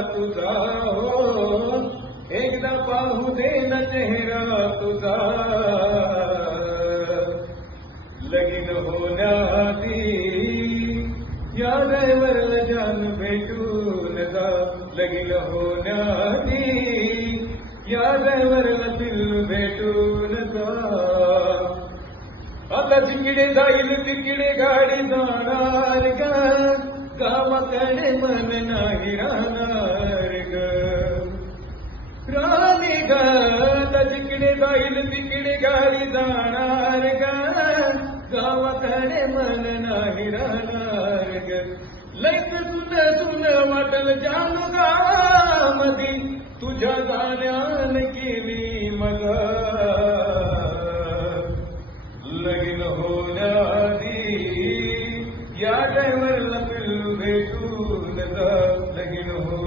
तुझा हो, एकदा पाहू दे ना चेहरा तुझा. लगीन होण्याआधी या ड्रायव्हरला जान भेटून जा. लगीन होण्याआधी या ड्रायव्हरला दिल भेटून जा. आता तिकडे जाईल तिकडे गाडी जाणार ग, गावाकडे मन नाही राहणार ग. राणी ग, आता तिकडे जाईल तिकडे गाडी जाणार ग, गावाकडे मन नाही राहणार ग. लयच सुन वाटल जानू गावामधी, तुझ्या जाण्यान केली मला. लगीन होण्याआधी या ड्रायव्हरला दिल भेटून जा. लगीन हो